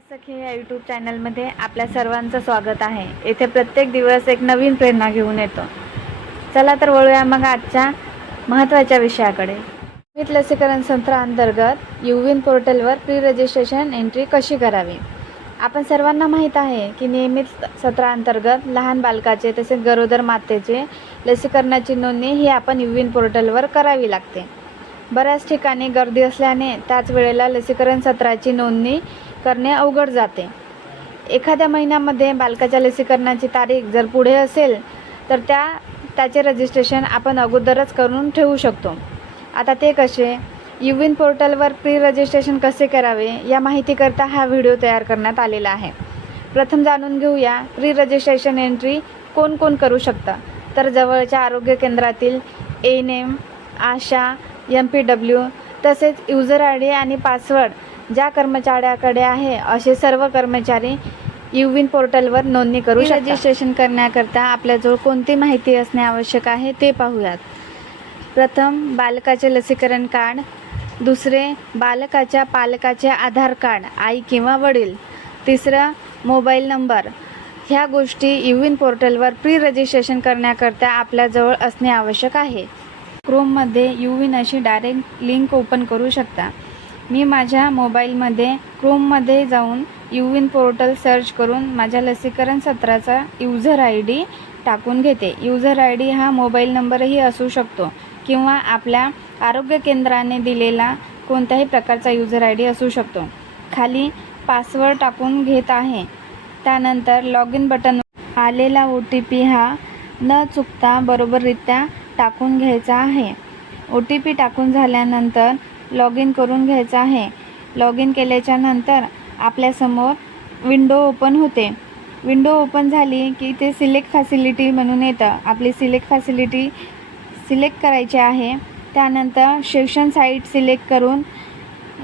सखी या यूट्यूब चॅनलमध्ये आपल्या सर्वांचं स्वागत आहे. येथे प्रत्येक दिवस एक नवीन प्रेरणा घेऊन येतो. चला तर वळूया मग आजच्या महत्त्वाच्या विषयाकडे. नियमित लसीकरण सत्रांतर्गत युविन पोर्टलवर प्री रजिस्ट्रेशन एंट्री कशी करावी? आपण सर्वांना माहीत आहे की नियमित सत्रांतर्गत लहान बालकाचे तसेच गरोदर मातेचे लसीकरणाची नोंदणी ही आपण युविन पोर्टलवर करावी लागते. बऱ्याच ठिकाणी गर्दी असल्याने त्याच वेळेला लसीकरण सत्राची नोंदणी करणे अवघड जाते. एखाद्या महिन्यामध्ये बालकाच्या लसीकरणाची तारीख जर पुढे असेल तर त्या त्याचे रजिस्ट्रेशन आपण अगोदरच करून ठेवू शकतो. आता ते कसे? युविन पोर्टलवर प्री रजिस्ट्रेशन कसे करावे? या माहितीकरता हा व्हिडिओ तयार करण्यात आलेला आहे. प्रथम जाणून घेऊया प्री रजिस्ट्रेशन एंट्री कोण कोण करू शकतं? तर जवळच्या आरोग्य केंद्रातील N M ASHA M P W तसेच युजर आय डी आणि पासवर्ड ज्या कर्मचाऱ्याकडे आहे असे सर्व कर्मचारी युविन पोर्टलवर नोंदणी करू रजिस्ट्रेशन करण्याकरता आपल्याजवळ कोणती माहिती असणे आवश्यक आहे ते पाहूयात. प्रथम बालकाचे लसीकरण कार्ड. दुसरे बालकाच्या पालकाचे आधार कार्ड आई किंवा वडील. तिसरं मोबाईल नंबर. ह्या गोष्टी युविन पोर्टलवर प्री रजिस्ट्रेशन करण्याकरता आपल्याजवळ असणे आवश्यक आहे. क्रोममध्ये युविन अशी डायरेक्ट लिंक ओपन करू शकता. मी माझ्या मोबाईलमध्ये क्रोममध्ये जाऊन युविन पोर्टल सर्च करून माझ्या लसीकरण सत्राचा युजर आय डी टाकून घेते. युजर आय डी हा मोबाईल नंबरही असू शकतो किंवा आपल्या आरोग्य केंद्राने दिलेला कोणत्याही प्रकारचा युजर आय डी असू शकतो. खाली पासवर्ड टाकून घेत आहे. त्यानंतर लॉग इन बटन आलेला ओ टी पी हा न चुकता बरोबररित्या टाकून घ्यायचा आहे. ओ टी पी टाकून झाल्यानंतर लॉग इन करून घ्यायचं आहे. लॉग इन केल्याच्यानंतर आपल्यासमोर विंडो ओपन होते. विंडो ओपन झाली की ते सिलेक्ट फॅसिलिटी म्हणून येतं. आपली सिलेक्ट फॅसिलिटी सिलेक्ट करायची आहे. त्यानंतर सेक्शन साईट सिलेक्ट करून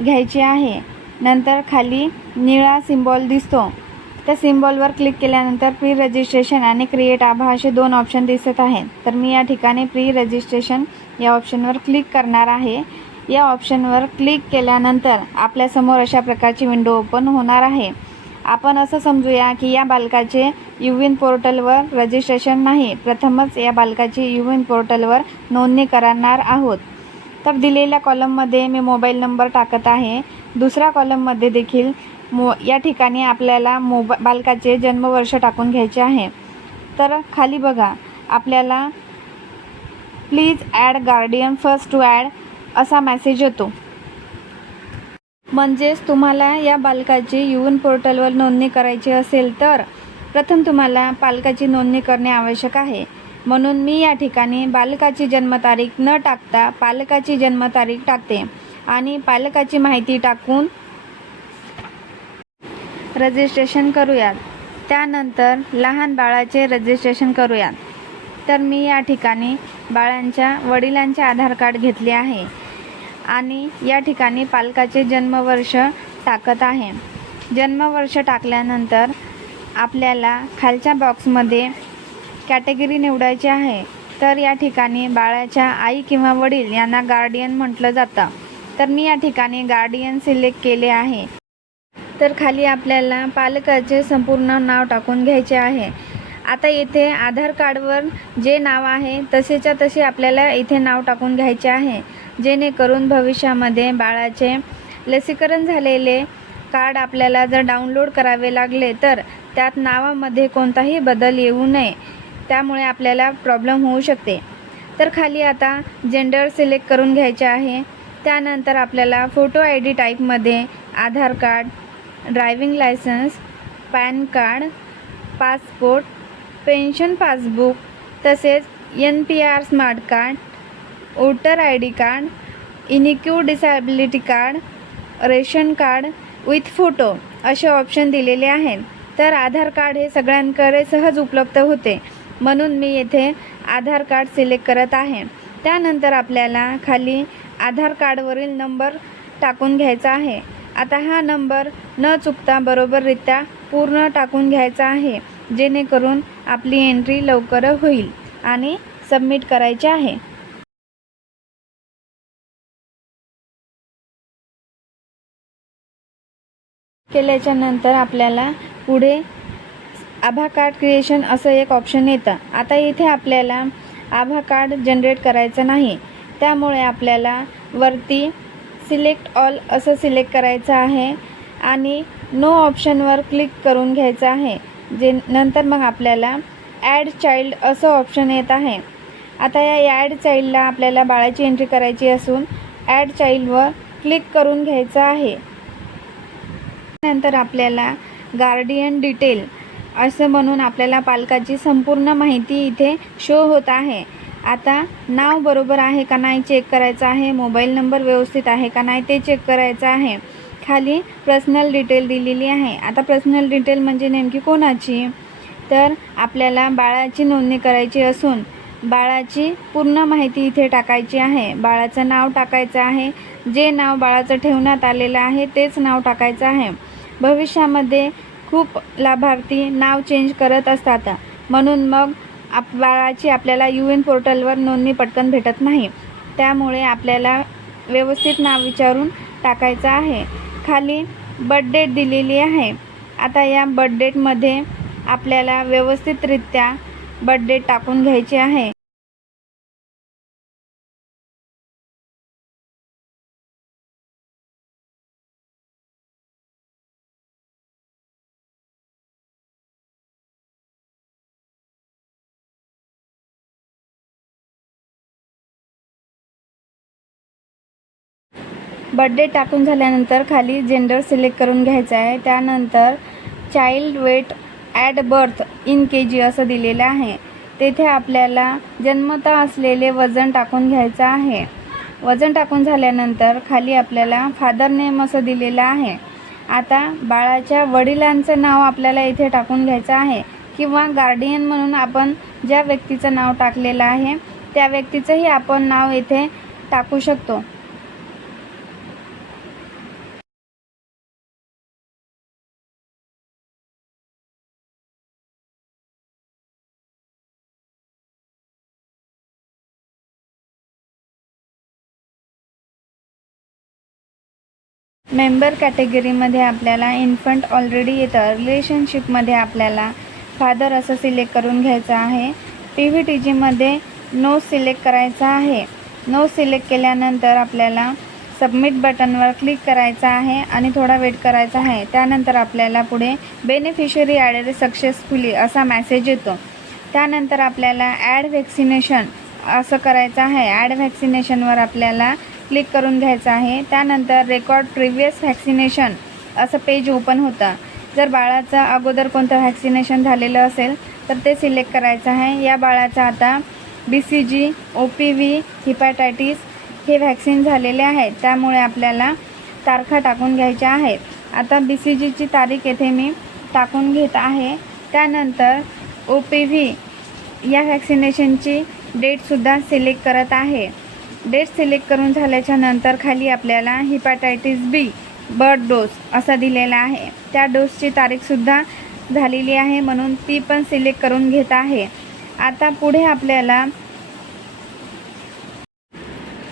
घ्यायची आहे. नंतर खाली निळा सिम्बॉल दिसतो. त्या सिम्बॉलवर क्लिक केल्यानंतर प्री रजिस्ट्रेशन आणि क्रिएट आभा असे दोन ऑप्शन दिसत आहेत. तर मी या ठिकाणी प्री रजिस्ट्रेशन या ऑप्शनवर क्लिक करणार आहे. या ऑप्शनवर क्लिक केल्यानंतर आपल्यासमोर अशा प्रकारची विंडो ओपन होणार आहे. आपण असं समजूया की या बालकाचे युविन पोर्टलवर रजिस्ट्रेशन नाही. प्रथमच या बालकाची युविन पोर्टलवर नोंदणी करणार आहोत. तर दिलेल्या कॉलममध्ये मी मोबाईल नंबर टाकत आहे. दुसऱ्या कॉलममध्ये देखील मो या ठिकाणी आपल्याला मोबा बालकाचे जन्मवर्ष टाकून घ्यायचे आहे. तर खाली बघा आपल्याला please add guardian first to add असा मेसेज येतो. म्हणजेच तुम्हाला या बालकाची युवन पोर्टलवर नोंदणी करायची असेल तर प्रथम तुम्हाला पालकाची नोंदणी करणे आवश्यक आहे. म्हणून मी या ठिकाणी बालकाची जन्मतारीख न टाकता पालकाची जन्मतारीख टाकते आणि पालकाची माहिती टाकून रजिस्ट्रेशन करूयात. त्यानंतर लहान बाळाचे रजिस्ट्रेशन करूयात. तर मी या ठिकाणी बाळांच्या वडिलांचे आधार कार्ड घेतले आहे. आणि या ठिकाणी पालकाचे जन्मवर्ष टाकत आहे. जन्मवर्ष टाकल्यानंतर आपल्याला खालच्या बॉक्समध्ये कॅटेगरी निवडायची आहे. तर या ठिकाणी बाळाच्या आई किंवा वडील यांना गार्डियन म्हटलं जातं. तर मी या ठिकाणी गार्डियन सिलेक्ट केले आहे. तर खाली आपल्याला पालकाचे संपूर्ण नाव टाकून घ्यायचे आहे. आता येथे आधार कार्डवर जे नाव आहे तसेच्या तसे आपल्याला इथे नाव टाकून घ्यायचे आहे. जेणेकरून भविष्यामध्ये बाळाचे लसीकरण झालेले कार्ड आपल्याला जर डाउनलोड करावे लागले तर त्यात नावामध्ये कोणताही बदल येऊ नये. त्यामुळे आपल्याला प्रॉब्लेम होऊ शकते. तर खाली आता जेंडर सिलेक्ट करून घ्यायचे आहे. त्यानंतर आपल्याला फोटो आय डी टाईपमध्ये Aadhaar card driving licence PAN card passport pension passbook तसेच N P R smart card voter I D card unique disability card ration card with photo असे ऑप्शन दिलेले आहेत. तर आधार कार्ड हे सगळ्यांकडे सहज उपलब्ध होते म्हणून मी येथे आधार कार्ड सिलेक्ट करत आहे. त्यानंतर आपल्याला खाली आधार कार्डवरील नंबर टाकून घ्यायचा आहे. आता हा नंबर न चुकता बरोबररित्या पूर्ण टाकून घ्यायचा आहे जेणेकरून आपली एंट्री लवकर होईल आणि सबमिट करायचे आहे. केल्याच्यानंतर आपल्याला पुढे आभा कार्ड क्रिएशन असं एक ऑप्शन येतं. आता इथे आपल्याला आभा कार्ड जनरेट करायचं नाही. त्यामुळे आपल्याला वरती सिलेक्ट ऑल असं सिलेक्ट करायचं आहे आणि नो ऑप्शनवर क्लिक करून घ्यायचं आहे. जे नंतर मग आपल्याला ॲड चाइल्ड असं ऑप्शन येत आहे. आता या ॲड चाइल्डला आपल्याला बाळाची एंट्री करायची असून ॲड चाइल्डवर क्लिक करून घ्यायचं आहे. नंतर आपल्याला गार्डियन डिटेल असं म्हणून आपल्याला पालकाची संपूर्ण माहिती इथे शो होत आहे. आता नाव बरोबर आहे का नाही चेक करायचं आहे मोबाईल नंबर व्यवस्थित आहे का नाही ते चेक करायचं आहे. खाली पर्सनल डिटेल दिलेली आहे. आता पर्सनल डिटेल म्हणजे नेमकी कोणाची? तर आपल्याला बाळाची नोंदणी करायची असून बाळाची पूर्ण माहिती इथे टाकायची आहे. बाळाचं नाव टाकायचं आहे. जे नाव बाळाचं ठेवण्यात आलेलं आहे तेच नाव टाकायचं आहे. भविष्यामध्ये खूप लाभार्थी नाव चेंज करत असतात. म्हणून मग आप बाळाची आपल्याला यू एन पोर्टलवर नोंदणी पटकन भेटत नाही. त्यामुळे आपल्याला व्यवस्थित नाव विचारून टाकायचं आहे. खाली बड्डेट दिलेली आहे. आता या बड्डेटमध्ये आपल्याला व्यवस्थितरित्या बड्डे टाकून घ्यायचे आहे. बड्डे टाकून झाल्यानंतर खाली जेंडर सिलेक्ट करून घ्यायचा आहे. त्यानंतर child weight at birth in K G असं दिलेलं आहे. तेथे आपल्याला जन्मता असलेले वजन टाकून घ्यायचं आहे. वजन टाकून झाल्यानंतर खाली आपल्याला फादर नेम असं दिलेलं आहे. आता बाळाच्या वडिलांचं नाव आपल्याला इथे टाकून घ्यायचं आहे किंवा गार्डियन म्हणून आपण ज्या व्यक्तीचं नाव टाकलेलं आहे त्या व्यक्तीचंही आपण नाव इथे टाकू शकतो. मेंबर कॅटेगरीमध्ये आपल्याला इन्फंट ऑलरेडी येतं. रिलेशनशिपमध्ये आपल्याला फादर असं सिलेक्ट करून घ्यायचं आहे. पी व्ही टी जीमध्ये नो सिलेक्ट करायचा आहे. नो सिलेक्ट केल्यानंतर आपल्याला सबमिट बटनवर क्लिक करायचं आहे आणि थोडा वेट करायचा आहे. त्यानंतर आपल्याला पुढे बेनिफिशरी ॲडेड सक्सेसफुली असा मॅसेज येतो. त्यानंतर आपल्याला ॲड व्हॅक्सिनेशन असं करायचं आहे. ॲड व्हॅक्सिनेशनवर आपल्याला क्लिक करून घ्यायचं आहे. त्यानंतर रेकॉर्ड प्रिव्हियस व्हॅक्सिनेशन असं पेज ओपन होतं. जर बाळाचं अगोदर कोणतं व्हॅक्सिनेशन झालेलं असेल तर ते सिलेक्ट करायचं आहे. या बाळाचं आता B C G O P V hepatitis हे व्हॅक्सिन झालेले आहेत. त्यामुळे आपल्याला तारखा टाकून घ्यायच्या आहेत. आता बी सी जीची तारीख येथे मी टाकून घेत आहे. त्यानंतर ओ पी व्ही या व्हॅक्सिनेशनची डेटसुद्धा सिलेक्ट करत आहे. डेट सिलेक्ट करून झाल्याच्यानंतर खाली आपल्याला हिपॅटायटिस बी बर्ड डोस असा दिलेला आहे. त्या डोसची तारीखसुद्धा झालेली आहे म्हणून ती पण सिलेक्ट करून घेत आहे. आता पुढे आपल्याला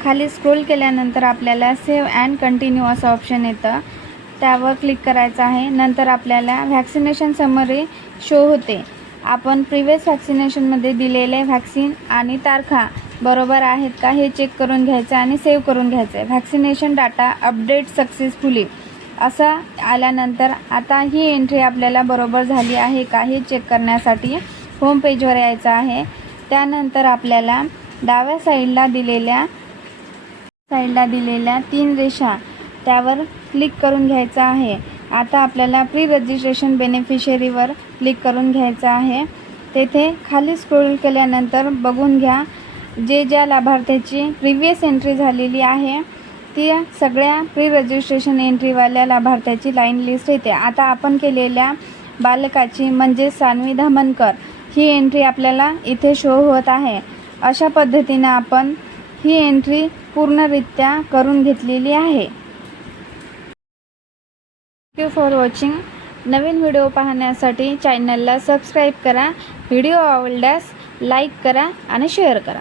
खाली स्क्रोल केल्यानंतर आपल्याला सेव्ह अँड कंटिन्यू असं ऑप्शन येतं. त्यावर क्लिक करायचं आहे. नंतर आपल्याला व्हॅक्सिनेशन समरी शो होते. आपण प्रिव्हियस व्हॅक्सिनेशनमध्ये दिलेले व्हॅक्सिन आणि तारखा बरोबर आहेत का? हे चेक करून घ्यायचं आणि सेव्ह करून घ्यायचं आहे. व्हॅक्सिनेशन डाटा अपडेट सक्सेसफुली असं आल्यानंतर आता ही एंट्री आपल्याला बरोबर झाली आहे का? हे चेक करण्यासाठी होम पेजवर यायचं आहे. त्यानंतर आपल्याला डाव्या साईडला दिलेल्या साईडला दिलेल्या तीन रेषा त्यावर क्लिक करून घ्यायचं आहे. आता आपल्याला प्री रजिस्ट्रेशन बेनिफिशरीवर क्लिक करून घ्यायचं आहे. तेथे खाली स्क्रोल केल्यानंतर बघून घ्या. जे ज्या लाभार्थ्याची प्रिव्हियस एंट्री झालेली आहे ती सगळ्या प्री रजिस्ट्रेशन एंट्रीवाल्या लाभार्थ्याची लाईन लिस्ट येते. आता आपण केलेल्या बालकाची म्हणजे सान्वी धामनकर ही एंट्री आपल्याला इथे शो होत आहे. अशा पद्धतीनं आपण ही एंट्री पूर्णरित्या करून घेतलेली आहे. थँक्यू फॉर वॉचिंग नवीन व्हिडिओ पाहण्यासाठी चॅनलला सबस्क्राईब करा. व्हिडिओ आवडल्यास लाईक करा आणि शेअर करा.